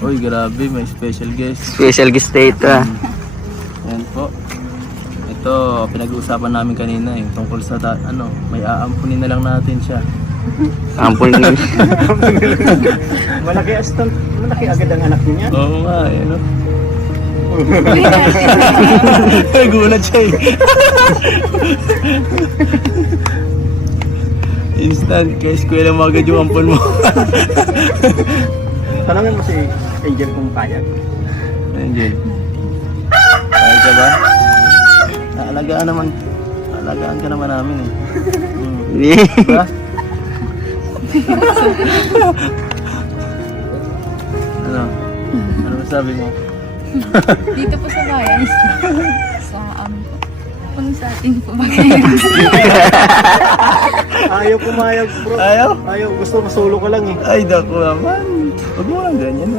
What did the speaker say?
Uy, grabe, may special guest. Special guest dito ah. Yan po. Ito, pinag-uusapan namin kanina eh, tungkol sa may aampunin na lang natin siya. Ampun din. Malaki agad ang anak niya. Oo nga, eh, no? Gulat siya eh. Instant, kaya eskwela mo agad yung ampun mo. Tanungin mo si Angel kung payag. Angel. Kaya ka ba? Alagaan ka naman namin eh. Diba? Ano? Ano masabi mo? Dito po sa bayan. Sa kung sa atin po ba Ayaw pumayag bro. Ayaw? Ayaw, gusto masolo ka lang eh. Ay, dako naman. Huwag mo lang ganyan.